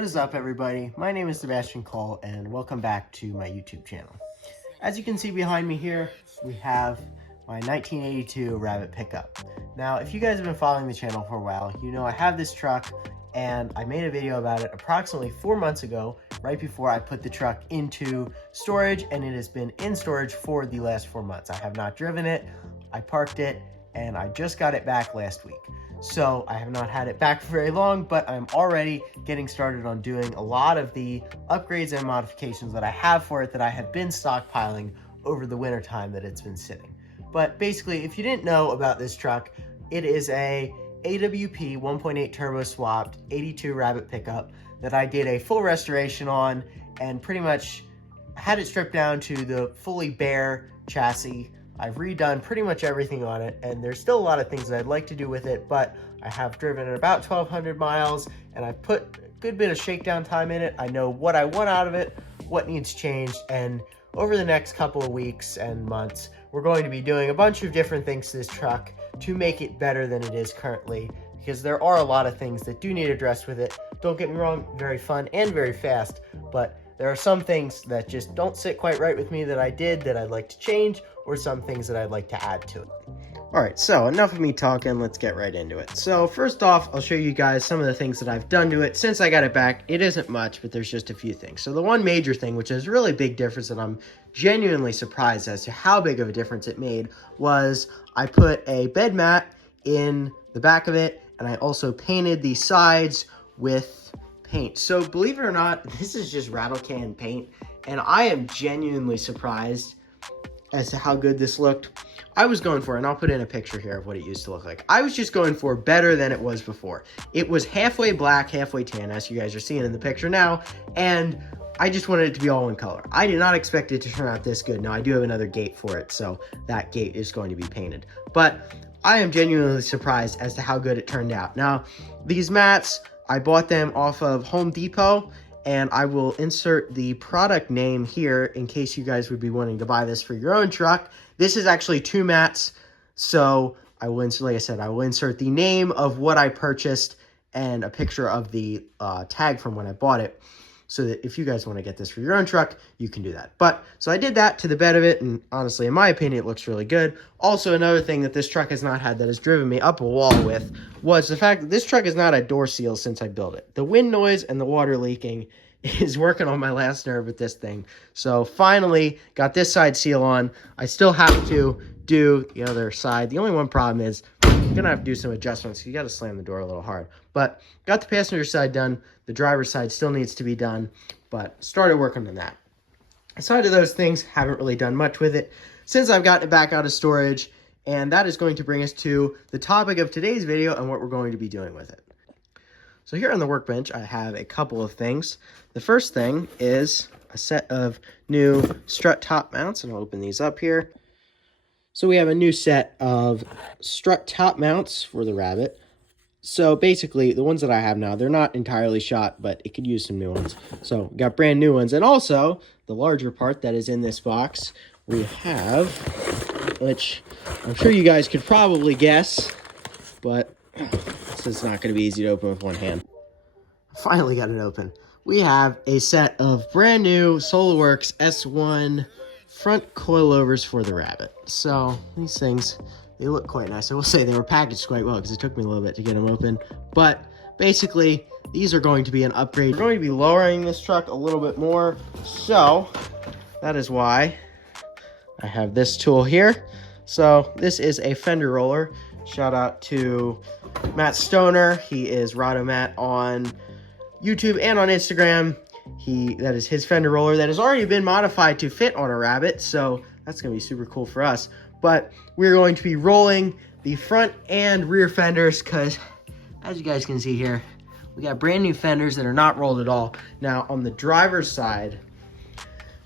What is up, everybody? My name is Sebastian Cole and welcome back to my YouTube channel. As you can see behind me here, we have my 1982 Rabbit pickup. Now, if you guys have been following the channel for a while, you know I have this truck and I made a video about it approximately 4 months ago, right before I put the truck into storage, and it has been in storage for the last 4 months. I have not driven it, I parked it, and I just got it back last week. So I have not had it back for very long, but I'm already getting started on doing a lot of the upgrades and modifications that I have for it that I have been stockpiling over the winter time that it's been sitting. But basically, if you didn't know about this truck, it is a AWP 1.8 turbo swapped 82 Rabbit pickup that I did a full restoration on and pretty much had it stripped down to the fully bare chassis. I've redone pretty much everything on it, and there's still a lot of things that I'd like to do with it, but I have driven it about 1,200 miles, and I've put a good bit of shakedown time in it. I know what I want out of it, what needs changed, and over the next couple of weeks and months, we're going to be doing a bunch of different things to this truck to make it better than it is currently, because there are a lot of things that do need addressed with it. Don't get me wrong, very fun and very fast, but there are some things that just don't sit quite right with me that I did that I'd like to change, or some things that I'd like to add to it. All right, so enough of me talking, let's get right into it. So first off, I'll show you guys some of the things that I've done to it since I got it back. It isn't much, but there's just a few things. So the one major thing, which is a really big difference, and I'm genuinely surprised as to how big of a difference it made, was I put a bed mat in the back of it, and I also painted the sides with paint. So believe it or not, this is just rattle can paint, and I am genuinely surprised as to how good this looked. I was going for, and I'll put in a picture here of what it used to look like. I was just going for better than it was before. It was halfway black, halfway tan, as you guys are seeing in the picture now, and I just wanted it to be all one color. I did not expect it to turn out this good. Now, I do have another gate for it, so that gate is going to be painted. But I am genuinely surprised as to how good it turned out. Now, these mats, I bought them off of Home Depot, and I will insert the product name here in case you guys would be wanting to buy this for your own truck. This is actually 2 mats, so I will insert, like I said, I will insert the name of what I purchased and a picture of the tag from when I bought it, so that if you guys want to get this for your own truck, you can do that. But, so I did that to the bed of it, and honestly, in my opinion, it looks really good. Also, another thing that this truck has not had that has driven me up a wall with was the fact that this truck has not had door seals since I built it. The wind noise and the water leaking is working on my last nerve with this thing. So finally, got this side seal on. I still have to do the other side. The only one problem is I'm gonna have to do some adjustments. You got to slam the door a little hard. But got the passenger side done. The driver's side still needs to be done, but started working on that. Aside of those things, haven't really done much with it since I've gotten it back out of storage, and that is going to bring us to the topic of today's video and what we're going to be doing with it. So here on the workbench, I have a couple of things. The first thing is a set of new strut top mounts, and I'll open these up here. So we have a new set of strut top mounts for the Rabbit. So basically, the ones that I have now, they're not entirely shot, but it could use some new ones. So we got brand new ones. And also, the larger part that is in this box, we have, which I'm sure you guys could probably guess, but this is not going to be easy to open with one hand. Finally got it open. We have a set of brand new Solowerks S1 front coilovers for the Rabbit. So these things, they look quite nice. I will say they were packaged quite well because it took me a little bit to get them open. But basically, these are going to be an upgrade. We're going to be lowering this truck a little bit more. So that is why I have this tool here. So this is a fender roller. Shout out to Matt Stoner. He is Rotomat on YouTube and on Instagram. That is his fender roller that has already been modified to fit on a Rabbit, so that's going to be super cool for us. But we're going to be rolling the front and rear fenders because, as you guys can see here, we got brand new fenders that are not rolled at all. Now, on the driver's side,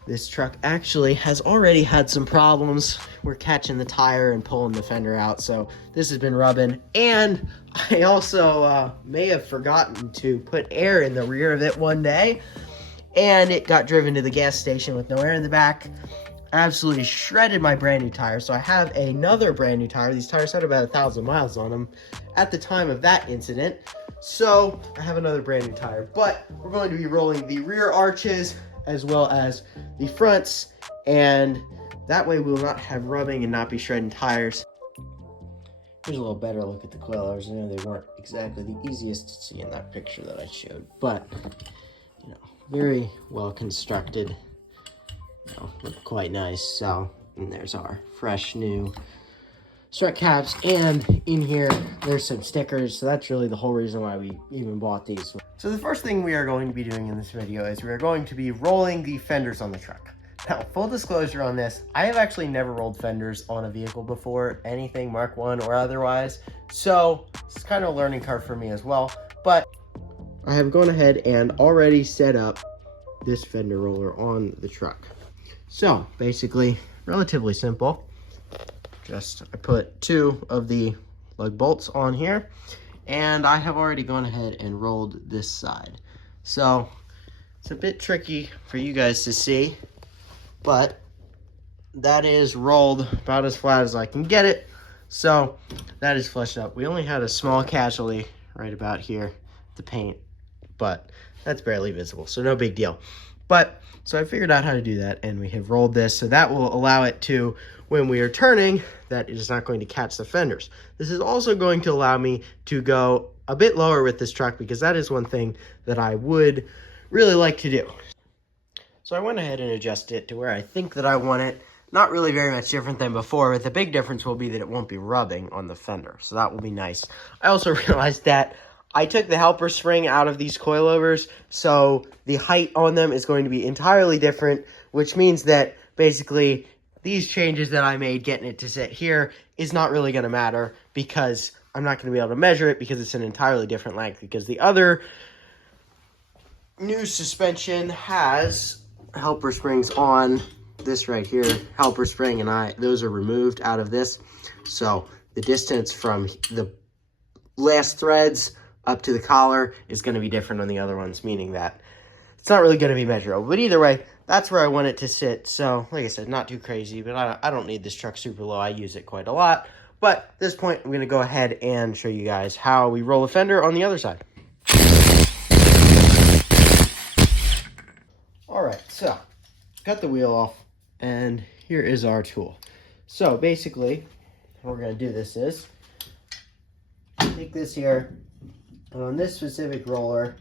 this truck actually has already had some problems. We're catching the tire and pulling the fender out, so this has been rubbing. And I also may have forgotten to put air in the rear of it one day, and it got driven to the gas station with no air in the back. Absolutely shredded my brand new tire, so I have another brand new tire. These tires had about 1,000 miles on them at the time of that incident. So I have another brand new tire, but we're going to be rolling the rear arches as well as the fronts, and that way we will not have rubbing and not be shredding tires. Here's a little better look at the coilovers. I know they weren't exactly the easiest to see in that picture that I showed, but you know, very well constructed. You know, look quite nice. So, and there's our fresh new strut caps, and in here there's some stickers. So that's really the whole reason why we even bought these. So the first thing we are going to be doing in this video is we are going to be rolling the fenders on the truck. Now, full disclosure on this, I have actually never rolled fenders on a vehicle before, anything Mark 1 or otherwise, so it's kind of a learning curve for me as well. But I have gone ahead and already set up this fender roller on the truck. So basically, relatively simple. Just I put 2 of the lug bolts on here, and I have already gone ahead and rolled this side. So it's a bit tricky for you guys to see, but that is rolled about as flat as I can get it. So that is flushed up. We only had a small casualty right about here, the paint, but that's barely visible, so no big deal. But so I figured out how to do that, and we have rolled this, so that will allow it to, when we are turning, that it is not going to catch the fenders. This is also going to allow me to go a bit lower with this truck, because that is one thing that I would really like to do. So I went ahead and adjusted it to where I think that I want it. Not really very much different than before, but the big difference will be that it won't be rubbing on the fender. So that will be nice. I also realized that I took the helper spring out of these coilovers, so the height on them is going to be entirely different, which means that basically these changes that I made getting it to sit here is not really going to matter, because I'm not going to be able to measure it because it's an entirely different length, because the other new suspension has helper springs on this right here, helper spring, and those are removed out of this. So the distance from the last threads up to the collar is going to be different on the other ones, meaning that it's not really going to be measurable. But either way, that's where I want it to sit. So like I said, not too crazy, but I don't need this truck super low. I use it quite a lot. But at this point, I'm going to go ahead and show you guys how we roll a fender on the other side. Alright, so got the wheel off, and here is our tool. So basically, how we're going to do this is take this here, and on this specific roller,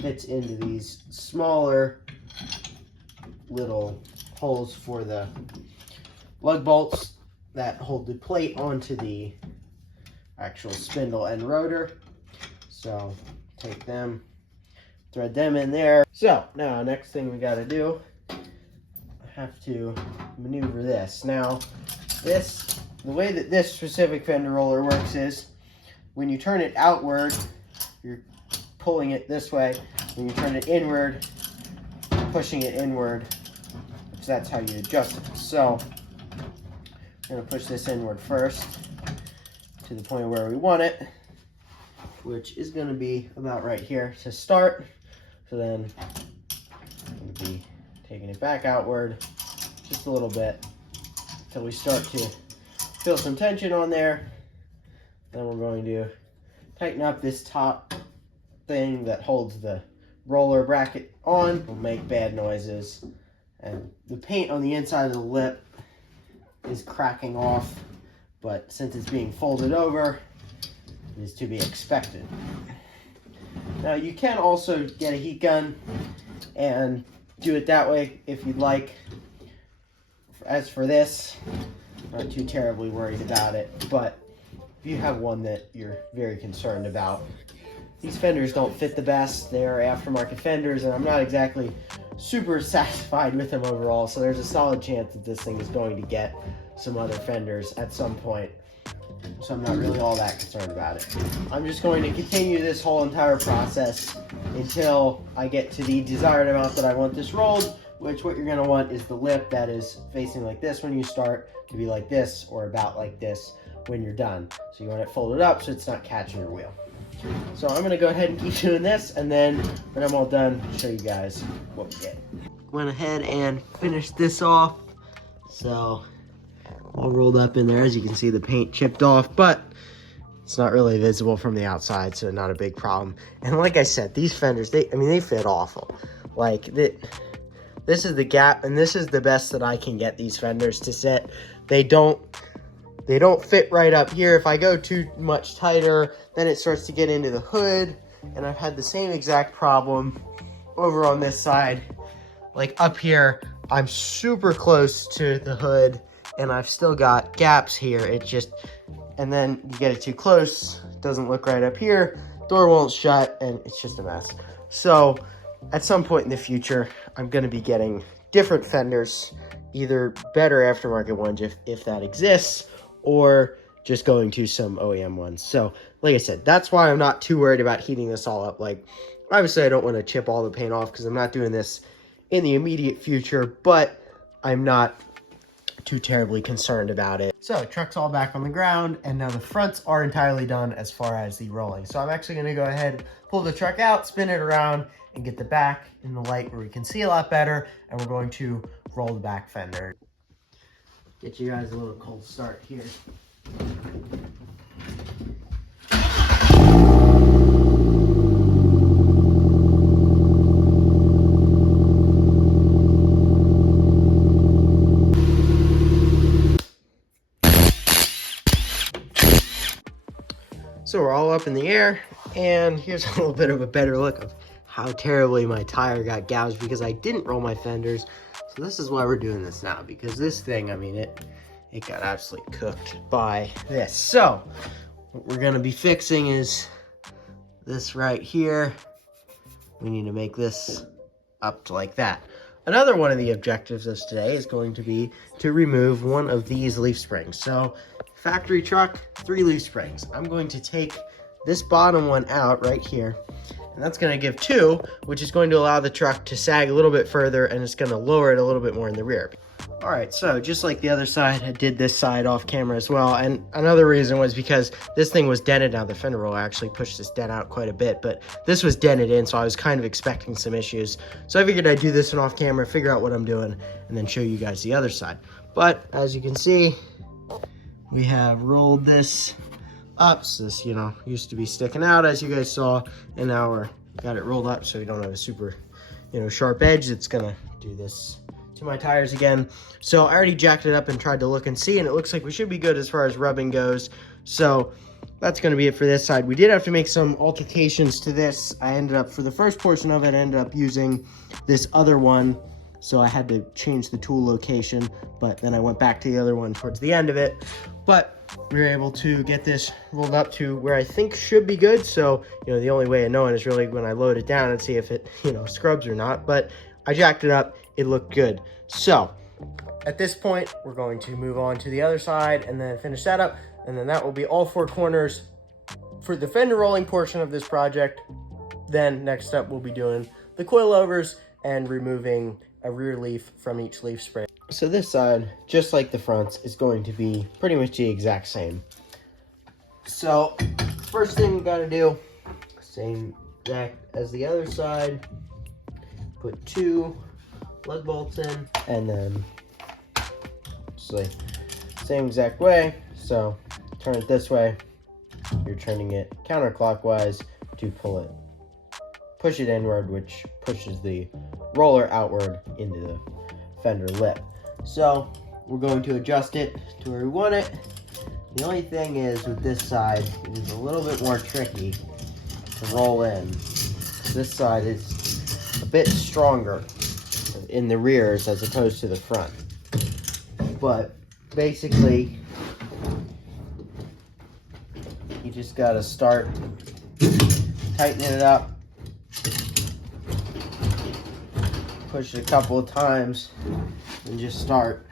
fits into these smaller little holes for the lug bolts that hold the plate onto the actual spindle and rotor. So take them, thread them in there. So now next thing we got to do, I have to maneuver this. Now the way that this specific fender roller works is when you turn it outward, you're pulling it this way. When you turn it inward, you're pushing it inward. So that's how you adjust it. So I'm going to push this inward first to the point where we want it, which is going to be about right here to start. So then I'm going to be taking it back outward just a little bit until we start to feel some tension on there. Then we're going to tighten up this top thing that holds the roller bracket on. Will make bad noises, and the paint on the inside of the lip is cracking off, but since it's being folded over, it is to be expected. Now you can also get a heat gun and do it that way if you'd like. As for this, not too terribly worried about it, but if you have one that you're very concerned about, these fenders don't fit the best. They are aftermarket fenders, and I'm not exactly super satisfied with them overall, so there's a solid chance that this thing is going to get some other fenders at some point. So I'm not really all that concerned about it. I'm just going to continue this whole entire process until I get to the desired amount that I want this rolled, which what you're going to want is the lip that is facing like this when you start to be like this, or about like this when you're done. So you want it folded up so it's not catching your wheel. So I'm going to go ahead and keep doing this, and then when I'm all done, show you guys what we get. Went ahead and finished this off. So all rolled up in there. As you can see, the paint chipped off, but It's not really visible from the outside, so not a big problem. And like I said, these fenders, they fit awful. Like, this is the gap, and this is the best that I can get these fenders to sit. They don't fit right up here. If I go too much tighter, then it starts to get into the hood, and I've had the same exact problem over on this side. Like up here, I'm super close to the hood, and I've still got gaps here. It just, and then you get it too close, doesn't look right up here, door won't shut, and it's just a mess. So at some point in the future, I'm going to be getting different fenders, either better aftermarket ones if that exists, or just going to some OEM ones. So like I said, that's why I'm not too worried about heating this all up. Like, obviously I don't want to chip all the paint off because I'm not doing this in the immediate future, but I'm not too terribly concerned about it. So truck's all back on the ground, and now the fronts are entirely done as far as the rolling. So I'm actually going to go ahead, pull the truck out, spin it around, and get the back in the light where we can see a lot better, and we're going to roll the back fender. Get you guys a little cold start here. So we're all up in the air, and here's a little bit of a better look of how terribly my tire got gouged because I didn't roll my fenders. So this is why we're doing this now, because this thing, I mean, it got absolutely cooked by this. So what we're gonna be fixing is this right here. We need to make this up to like that. Another one of the objectives of today is going to be to remove one of these leaf springs. So factory truck, 3 leaf springs. I'm going to take this bottom one out right here, and that's going to give 2, which is going to allow the truck to sag a little bit further, and it's going to lower it a little bit more in the rear. All right, so just like the other side, I did this side off camera as well, and another reason was because this thing was dented. Now the fender roller actually pushed this dent out quite a bit, but this was dented in, so I was kind of expecting some issues. So I figured I'd do this one off camera, figure out what I'm doing, and then show you guys the other side. But as you can see, we have rolled this up. So this, used to be sticking out, as you guys saw, and now we're got it rolled up so we don't have a super, sharp edge. It's gonna do this to my tires again. So I already jacked it up and tried to look and see, and it looks like we should be good as far as rubbing goes. So that's gonna be it for this side. We did have to make some alterations to this. I ended up, for the first portion of it, I ended up using this other one. So I had to change the tool location, but then I went back to the other one towards the end of it. But we were able to get this rolled up to where I think should be good. So, the only way of knowing is really when I load it down and see if it, scrubs or not. But I jacked it up, it looked good. So at this point, we're going to move on to the other side and then finish that up. And then that will be all 4 corners for the fender rolling portion of this project. Then next up, we'll be doing the coilovers and removing a rear leaf from each leaf spring. So this side, just like the fronts, is going to be pretty much the exact same. So first thing we gotta do, same exact as the other side, put 2 lug bolts in, and then just like same exact way. So turn it this way, you're turning it counterclockwise to pull it, push it inward, which pushes the roller outward into the fender lip. So we're going to adjust it to where we want it. The only thing is with this side, it is a little bit more tricky to roll in. This side is a bit stronger in the rears as opposed to the front. But basically, you just gotta start tightening it up, push it a couple of times, and just start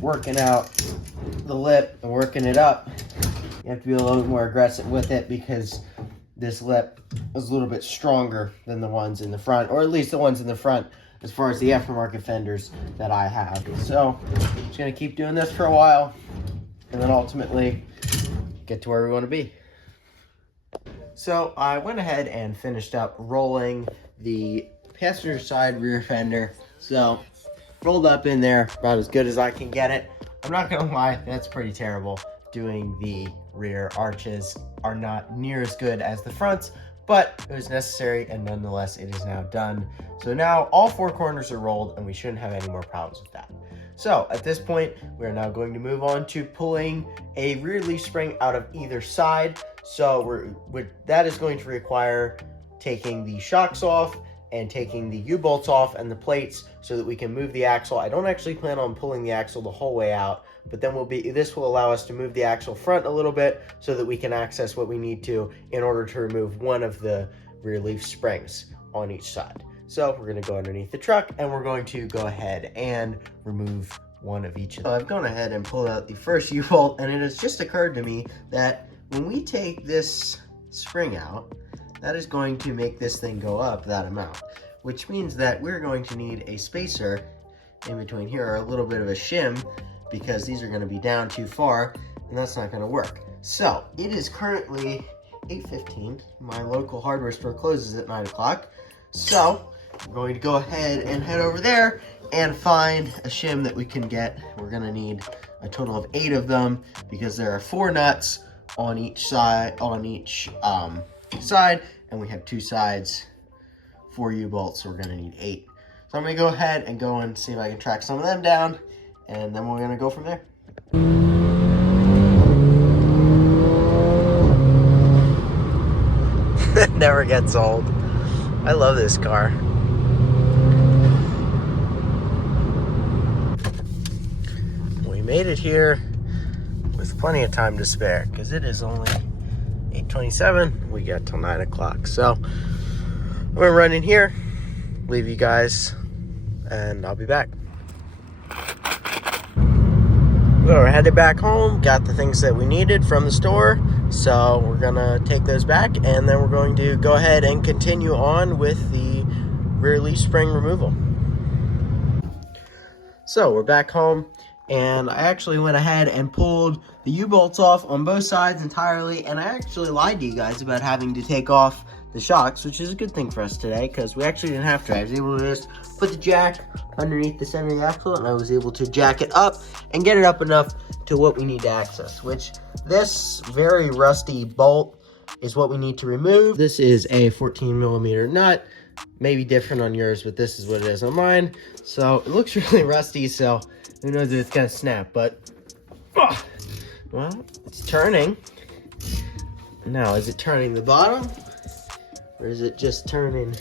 working out the lip and working it up. You have to be a little bit more aggressive with it because this lip is a little bit stronger than the ones in the front, or at least the ones in the front as far as the aftermarket fenders that I have. So I'm just gonna keep doing this for a while and then ultimately get to where we want to be. So I went ahead and finished up rolling the passenger side rear fender. So rolled up in there about as good as I can get it. I'm not gonna lie, that's pretty terrible doing the rear arches are not near as good as the fronts, but it was necessary, and nonetheless it is now done. So now all 4 corners are rolled and we shouldn't have any more problems with that. So at this point, we're now going to move on to pulling a rear leaf spring out of either side. So that is going to require taking the shocks off and taking the U-bolts off and the plates so that we can move the axle. I don't actually plan on pulling the axle the whole way out, but then this will allow us to move the axle front a little bit so that we can access what we need to in order to remove one of the rear leaf springs on each side. So we're going to go underneath the truck and we're going to go ahead and remove one of each of them. So I've gone ahead and pulled out the first U-bolt, and it has just occurred to me that when we take this spring out, that is going to make this thing go up that amount, which means that we're going to need a spacer in between here, or a little bit of a shim, because these are going to be down too far and that's not going to work. So it is currently 8:15. My local hardware store closes at 9 o'clock. So we're going to go ahead and head over there and find a shim that we can get. We're going to need a total of 8 of them because there are 4 nuts on each side, and we have 2 sides, 4 U-bolts, so we're going to need 8. So I'm going to go ahead and go and see if I can track some of them down, and then we're going to go from there. It never gets old. I love this car. We made it here with plenty of time to spare because it is only 8:27. We got till 9 o'clock. So I'm gonna run in here, leave you guys, and I'll be back. We're headed back home, got the things that we needed from the store, so we're gonna take those back, and then we're going to go ahead and continue on with the rear leaf spring removal. So we're back home, and I actually went ahead and pulled the U-bolts off on both sides entirely, and I actually lied to you guys about having to take off the shocks, which is a good thing for us today because we actually didn't have to. I was able to just put the jack underneath the center of the axle, and I was able to jack it up and get it up enough to what we need to access, which this very rusty bolt is what we need to remove. This is a 14mm nut, maybe different on yours, but this is what it is on mine. So it looks really rusty, so who knows if it's gonna snap, but well, it's turning. Now, is it turning the bottom? Or is it just turning?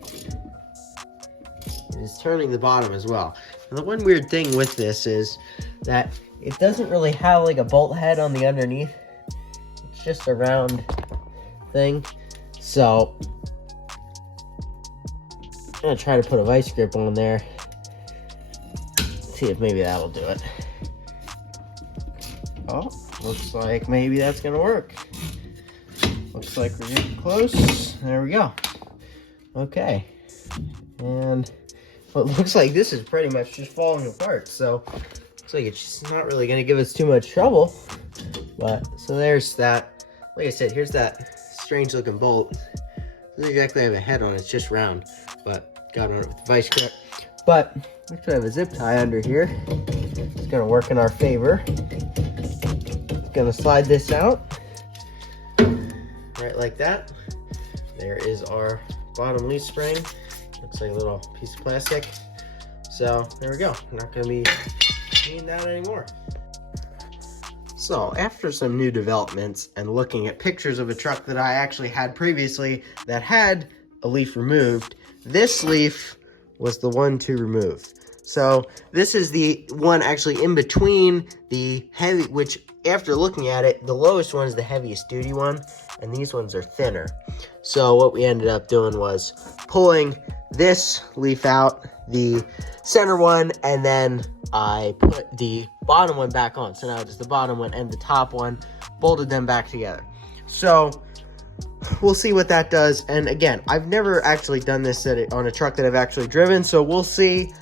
It is turning the bottom as well. And the one weird thing with this is that it doesn't really have like a bolt head on the underneath. It's just a round thing. So I'm gonna try to put a vice grip on there. See if maybe that'll do it. Oh, looks like maybe that's gonna work. Looks like we're getting close. There we go. Okay. And well, it looks like this is pretty much just falling apart. So looks like it's just not really gonna give us too much trouble. But so there's that. Like I said, here's that strange looking bolt. It doesn't exactly have a head on it, it's just round. But got on it with the vice grip. But we actually have a zip tie under here. It's gonna work in our favor. Gonna slide this out right like that. There is our bottom leaf spring. Looks like a little piece of plastic. So there we go. We're not gonna be needing that anymore. So after some new developments and looking at pictures of a truck that I actually had previously that had a leaf removed, this leaf was the one to remove. So this is the one actually in between the heavy, which after looking at it, the lowest one is the heaviest duty one, and these ones are thinner. So what we ended up doing was pulling this leaf out, the center one, and then I put the bottom one back on. So now it's the bottom one and the top one, bolted them back together. So we'll see what that does. And again, I've never actually done this on a truck that I've actually driven, so we'll see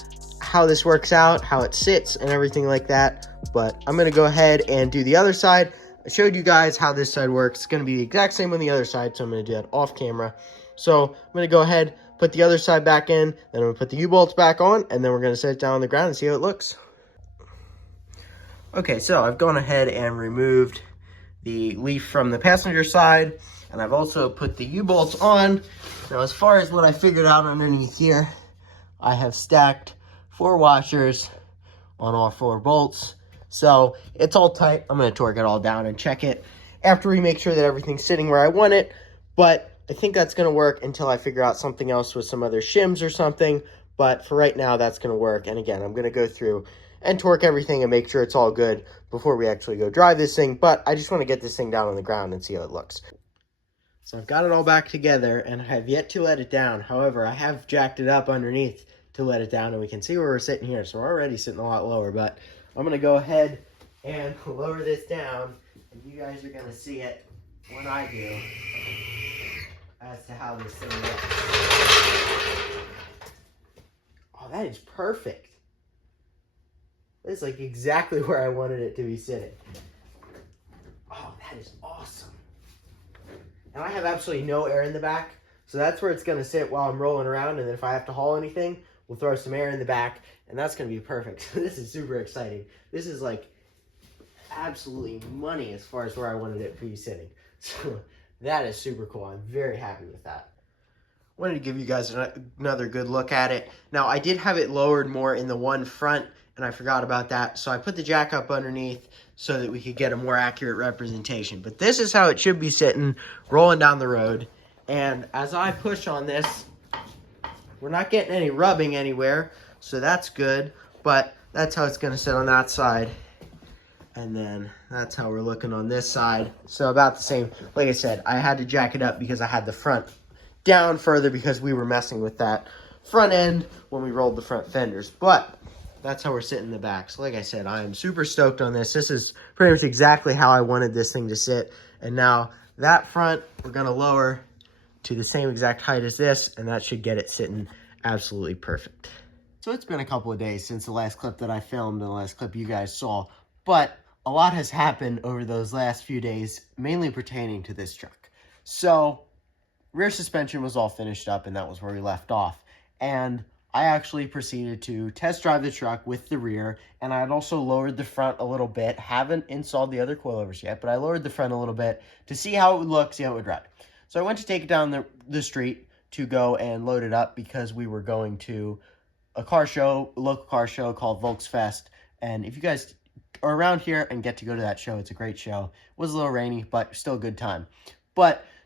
how this works out, how it sits and everything like that. But I'm gonna go ahead and do the other side. I showed you guys how this side works. It's gonna be the exact same on the other side, so I'm gonna do that off camera. So I'm gonna go ahead, put the other side back in, then I'm gonna put the U-bolts back on, and then we're gonna set it down on the ground and see how it looks. Okay, so I've gone ahead and removed the leaf from the passenger side, and I've also put the U-bolts on. Now, as far as what I figured out underneath here, I have stacked 4 washers on all 4 bolts. So it's all tight. I'm going to torque it all down and check it after we make sure that everything's sitting where I want it. But I think that's going to work until I figure out something else with some other shims or something. But for right now, that's going to work. And again, I'm going to go through and torque everything and make sure it's all good before we actually go drive this thing. But I just want to get this thing down on the ground and see how it looks. So I've got it all back together and I have yet to let it down. However, I have jacked it up underneath to let it down, and we can see where we're sitting here. So we're already sitting a lot lower, but I'm going to go ahead and lower this down, and you guys are going to see it when I do as to how this thing looks. Oh, that is perfect. This is like exactly where I wanted it to be sitting. Oh, that is awesome. And I have absolutely no air in the back, so that's where it's going to sit while I'm rolling around, and then if I have to haul anything, we'll throw some air in the back, and that's going to be perfect. This is super exciting. This is like absolutely money as far as where I wanted it to be sitting. So that is super cool. I'm very happy with that. Wanted to give you guys another good look at it. Now, I did have it lowered more in the one front, and I forgot about that. So I put the jack up underneath so that we could get a more accurate representation. But this is how it should be sitting, rolling down the road. And as I push on this, we're not getting any rubbing anywhere, so that's good. But that's how it's going to sit on that side. And then that's how we're looking on this side. So about the same. Like I said, I had to jack it up because I had the front down further because we were messing with that front end when we rolled the front fenders. But that's how we're sitting in the back. So like I said, I am super stoked on this. This is pretty much exactly how I wanted this thing to sit. And now that front, we're going to lower to the same exact height as this, and that should get it sitting absolutely perfect. So it's been a couple of days since the last clip that I filmed and the last clip you guys saw, but a lot has happened over those last few days, mainly pertaining to this truck. So rear suspension was all finished up, and that was where we left off. And I actually proceeded to test drive the truck with the rear, and I had also lowered the front a little bit. Haven't installed the other coilovers yet, but I lowered the front a little bit to see how it would look, see how it would ride. So I went to take it down the street to go and load it up because we were going to a car show, a local car show called Volksfest. And if you guys are around here and get to go to that show, it's a great show. It was a little rainy, but still a good time.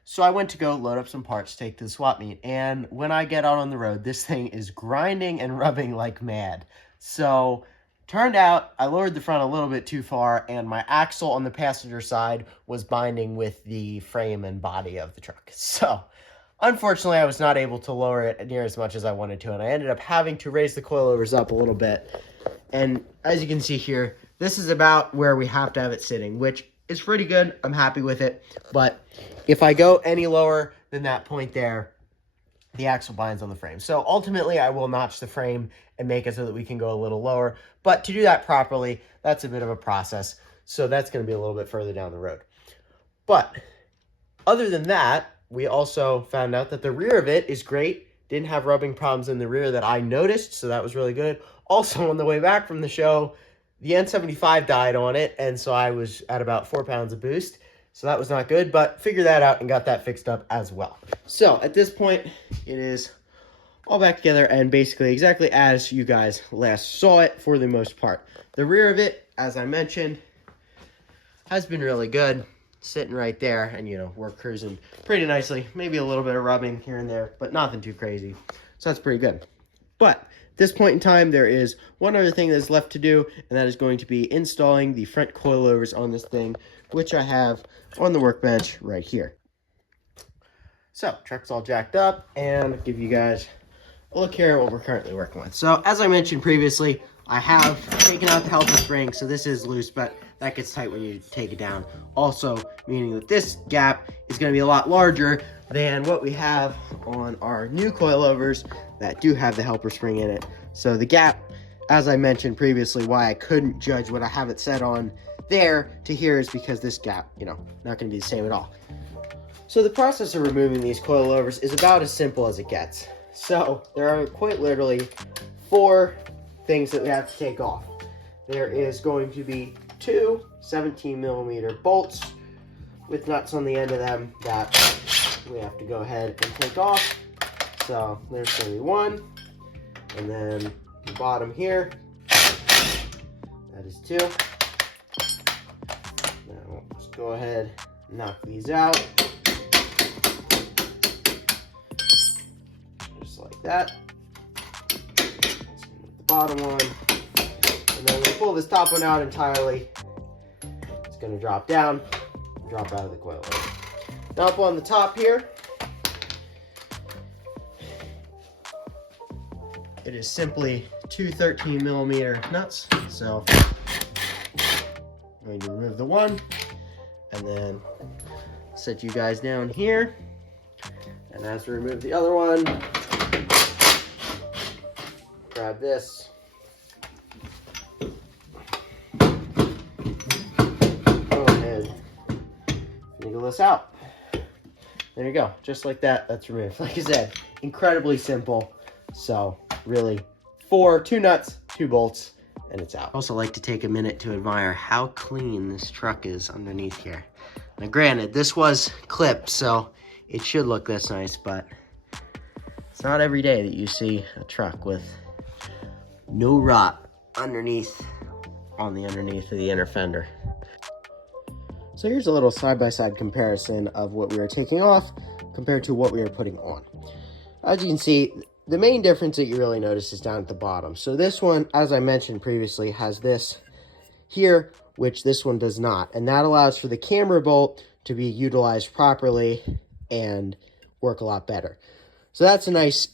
So I went to go load up some parts, take to the swap meet. And when I get out on the road, this thing is grinding and rubbing like mad. So turned out I lowered the front a little bit too far, and my axle on the passenger side was binding with the frame and body of the truck. So unfortunately, I was not able to lower it near as much as I wanted to, and I ended up having to raise the coilovers up a little bit. And as you can see here, this is about where we have to have it sitting, which is pretty good. I'm happy with it. But if I go any lower than that point there, the axle binds on the frame. So ultimately, I will notch the frame and make it so that we can go a little lower. But to do that properly, that's a bit of a process. So that's going to be a little bit further down the road. But other than that, we also found out that the rear of it is great. Didn't have rubbing problems in the rear that I noticed, so that was really good. Also, on the way back from the show, the N75 died on it, and so I was at about 4 pounds of boost. So that was not good, but figured that out and got that fixed up as well. So at this point, it is all back together and basically exactly as you guys last saw it for the most part. The rear of it, as I mentioned, has been really good. Sitting right there, and we're cruising pretty nicely. Maybe a little bit of rubbing here and there, but nothing too crazy. So that's pretty good. But at this point in time, there is one other thing that's left to do, and that is going to be installing the front coilovers on this thing, which I have on the workbench right here. So truck's all jacked up, and I'll give you guys a look here at what we're currently working with. So as I mentioned previously, I have taken out the helper spring, so this is loose, but that gets tight when you take it down. Also, meaning that this gap is going to be a lot larger than what we have on our new coilovers that do have the helper spring in it. So the gap, as I mentioned previously, why I couldn't judge what I have it set on there to here is because this gap, not going to be the same at all. So the process of removing these coilovers is about as simple as it gets. So there are quite literally 4 things that we have to take off. There is going to be 2 17mm bolts with nuts on the end of them that we have to go ahead and take off. So there's going to be one, and then the bottom here, that is two. Now let's go ahead and knock these out, just like that. The bottom one, and then we pull this top one out entirely. It's going to drop down, drop out of the coilover. Now up on the top here, it is simply two 13mm nuts. So I'm going to remove the one and then set you guys down here. And as we remove the other one, grab this. Go ahead, wiggle this out. There you go, just like that, that's removed. Like I said, incredibly simple. So really, two nuts, 2 bolts, and it's out. I also like to take a minute to admire how clean this truck is underneath here. Now granted, this was clipped, so it should look this nice, but it's not every day that you see a truck with no rot underneath, on the underneath of the inner fender. So here's a little side-by-side comparison of what we are taking off compared to what we are putting on. As you can see, the main difference that you really notice is down at the bottom. So this one, as I mentioned previously, has this here, which this one does not. And that allows for the camera bolt to be utilized properly and work a lot better. So that's a nice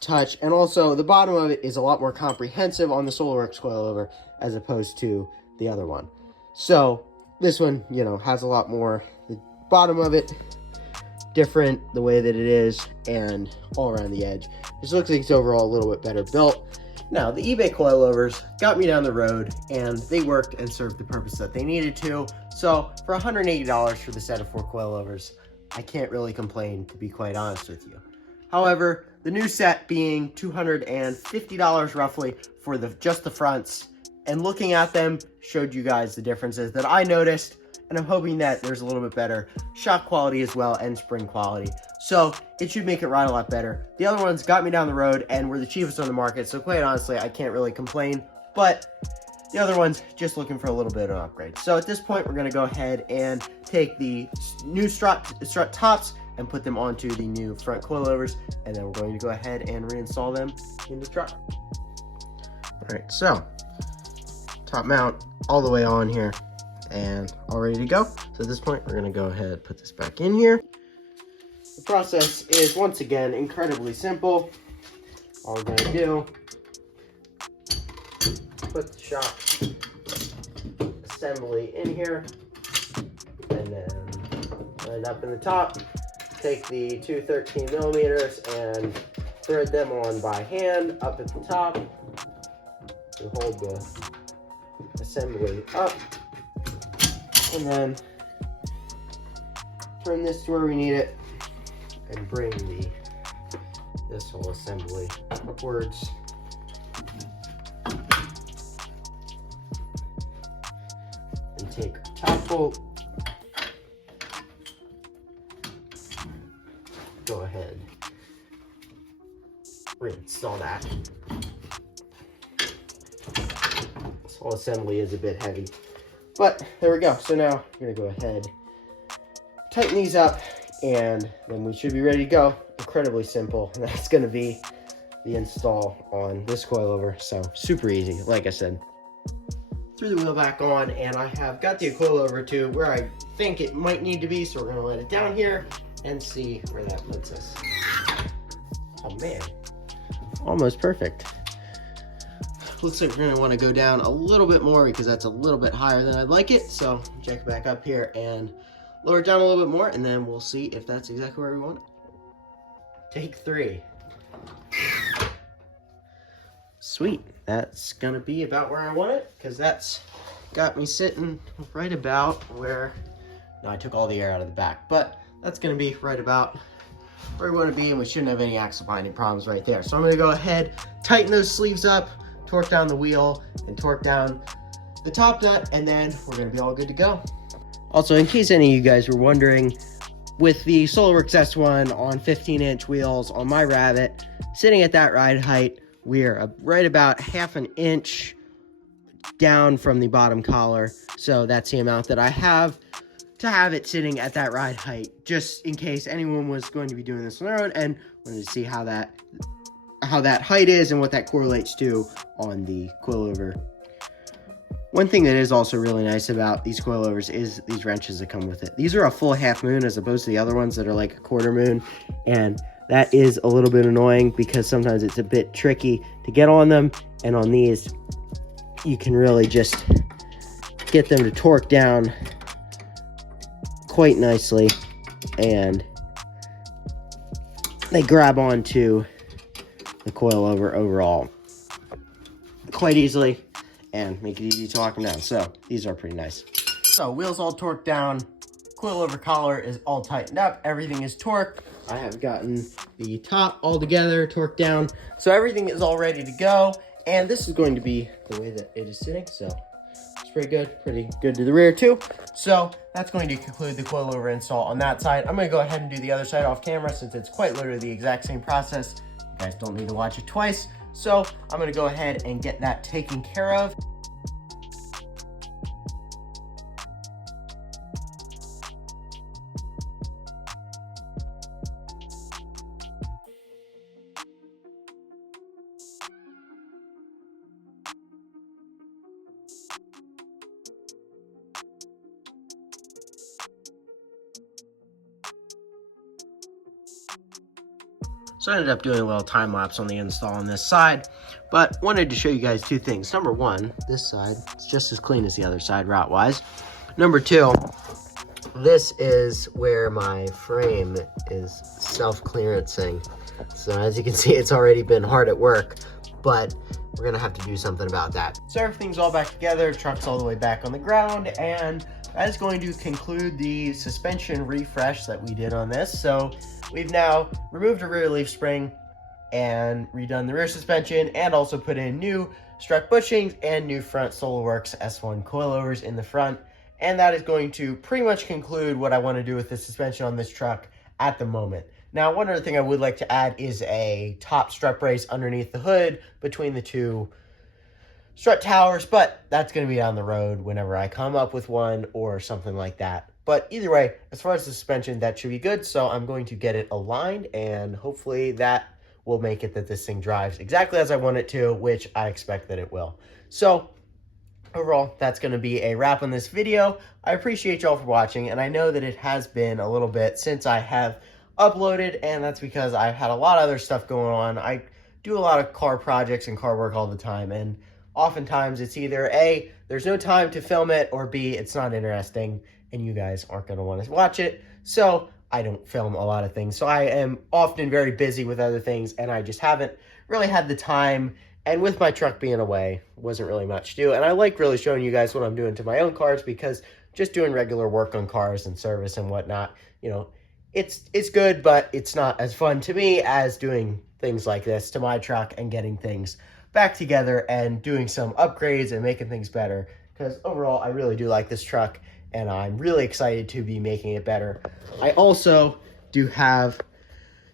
touch. And also the bottom of it is a lot more comprehensive on the Solowerks coilover as opposed to the other one. So this one, you know, has a lot more, the bottom of it different, the way that it is, and all around the edge. This looks like it's overall a little bit better built. Now, the eBay coilovers got me down the road, and they worked and served the purpose that they needed to. So for $180 for the set of 4 coilovers, I can't really complain, to be quite honest with you. However, the new set being $250 roughly for just the fronts, and looking at them showed you guys the differences that I noticed, and I'm hoping that there's a little bit better shock quality as well and spring quality. So it should make it ride a lot better. The other ones got me down the road and were the cheapest on the market, so quite honestly, I can't really complain. But the other ones, just looking for a little bit of an upgrade. So at this point, we're gonna go ahead and take the new strut tops and put them onto the new front coilovers, and then we're going to go ahead and reinstall them in the truck. All right, so top mount all the way on here and all ready to go. So at this point, we're gonna go ahead and put this back in here. The process is, once again, incredibly simple. All we're gonna do, put the shock assembly in here, and then line up in the top, take the two 13mm and thread them on by hand up at the top to hold the assembly up, and then turn this to where we need it and bring this whole assembly upwards. And take our top bolt, go ahead, reinstall that. This whole assembly is a bit heavy, but there we go. So now we're gonna go ahead, tighten these up, and then we should be ready to go. Incredibly simple. And that's gonna be the install on this coilover. So super easy, like I said. Threw the wheel back on, and I have got the coilover to where I think it might need to be. So we're gonna let it down here and see where that puts us. Oh man, almost perfect. Looks like we're gonna wanna go down a little bit more because that's a little bit higher than I'd like it. So check it back up here and lower it down a little bit more, and then we'll see if that's exactly where we want it. Take 3. Sweet, that's gonna be about where I want it, because that's got me sitting right about where, no, I took all the air out of the back, but that's gonna be right about where we wanna be, and we shouldn't have any axle binding problems right there. So I'm gonna go ahead, tighten those sleeves up, torque down the wheel, and torque down the top nut, and then we're gonna be all good to go. Also, in case any of you guys were wondering, with the Solowerks S1 on 15-inch wheels on my Rabbit, sitting at that ride height, we're right about half an inch down from the bottom collar. So that's the amount that I have to have it sitting at that ride height, just in case anyone was going to be doing this on their own and wanted to see how that height is and what that correlates to on the coilover. One thing that is also really nice about these coilovers is these wrenches that come with it. These are a full half moon as opposed to the other ones that are like a quarter moon, and that is a little bit annoying because sometimes it's a bit tricky to get on them, and on these you can really just get them to torque down quite nicely, and they grab onto the coilover overall quite easily and make it easy to lock them down. So these are pretty nice. So wheels all torqued down, coilover collar is all tightened up, everything is torqued. I have gotten the top all together, torqued down, so everything is all ready to go. And this is going to be the way that it is sitting, so it's pretty good to the rear too. So that's going to conclude the coilover install on that side. I'm going to go ahead and do the other side off camera since it's quite literally the exact same process. You guys don't need to watch it twice. So I'm going to go ahead and get that taken care of. So I ended up doing a little time lapse on the install on this side, but wanted to show you guys two things. Number one, this side, it's just as clean as the other side route wise. Number two, this is where my frame is self-clearancing. So as you can see, it's already been hard at work, but we're gonna have to do something about that. So everything's all back together, truck's all the way back on the ground, and that is going to conclude the suspension refresh that we did on this. So we've now removed a rear leaf spring and redone the rear suspension, and also put in new strut bushings and new front Solowerks S1 Coilovers in the front. And that is going to pretty much conclude what I want to do with the suspension on this truck at the moment. Now, one other thing I would like to add is a top strut brace underneath the hood between the two strut towers, but that's going to be down the road whenever I come up with one or something like that. But either way, as far as the suspension, that should be good. So I'm going to get it aligned, and hopefully that will make it that this thing drives exactly as I want it to, which I expect that it will. So overall, that's going to be a wrap on this video. I appreciate y'all for watching, and I know that it has been a little bit since I have uploaded, and that's because I've had a lot of other stuff going on. I do a lot of car projects and car work all the time, and oftentimes it's either A, there's no time to film it, or B, it's not interesting and you guys aren't going to want to watch it. So I don't film a lot of things. So I am often very busy with other things, and I just haven't really had the time. And with my truck being away, wasn't really much to do. And I like really showing you guys what I'm doing to my own cars, because just doing regular work on cars and service and whatnot, you know, it's good, but it's not as fun to me as doing things like this to my truck and getting things back together and doing some upgrades and making things better. Because overall, I really do like this truck, and I'm really excited to be making it better. I also do have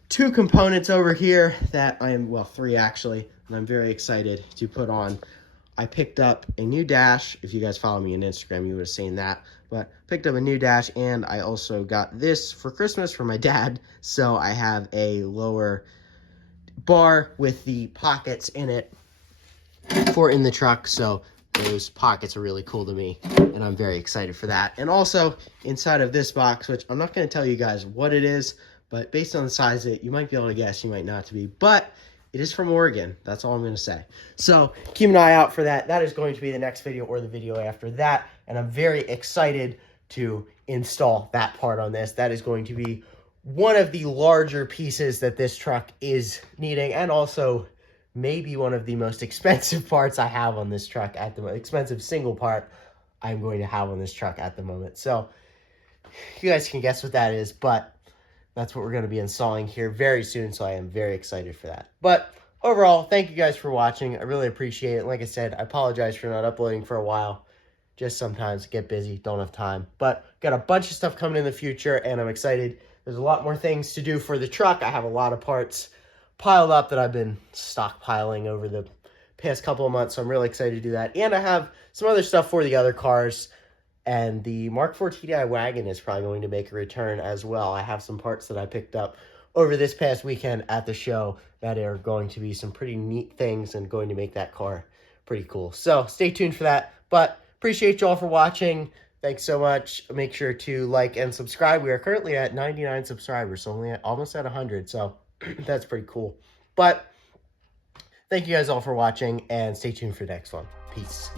two components over here that I am, well, three actually, and I'm very excited to put on. I picked up a new dash. If you guys follow me on Instagram, you would have seen that. But picked up a new dash, and I also got this for Christmas from my dad. So I have a lower bar with the pockets in it for in the truck. So those pockets are really cool to me, and I'm very excited for that. And also inside of this box, which I'm not going to tell you guys what it is, but based on the size of it, you might be able to guess, you might not to be, but it is from Oregon. That's all I'm going to say. So keep an eye out for that. That is going to be the next video or the video after that, and I'm very excited to install that part on this. That is going to be one of the larger pieces that this truck is needing, and also maybe one of the most expensive parts I have on this truck at the moment. Expensive single part I'm going to have on this truck at the moment. So you guys can guess what that is, but that's what we're going to be installing here very soon. So I am very excited for that. But overall, thank you guys for watching. I really appreciate it. Like I said, I apologize for not uploading for a while. Just sometimes get busy, don't have time. But got a bunch of stuff coming in the future, and I'm excited. There's a lot more things to do for the truck. I have a lot of parts piled up that I've been stockpiling over the past couple of months, so I'm really excited to do that. And I have some other stuff for the other cars, and the Mark IV TDI wagon is probably going to make a return as well. I have some parts that I picked up over this past weekend at the show that are going to be some pretty neat things and going to make that car pretty cool. So stay tuned for that. But appreciate you all for watching. Thanks so much. Make sure to like and subscribe. We are currently at 99 subscribers, so almost at 100. So that's pretty cool. But thank you guys all for watching, and stay tuned for the next one. Peace.